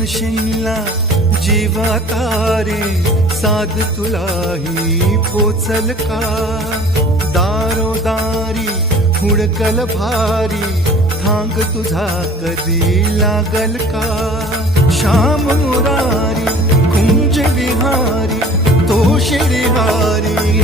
म्हणशीला जीवा तारे साध तुलाही पोचल का दारोदारी हुडकल भारी थांग तुझा कधी लागल का श्याम मुरारी कुंज विहारी तो श्रीहारी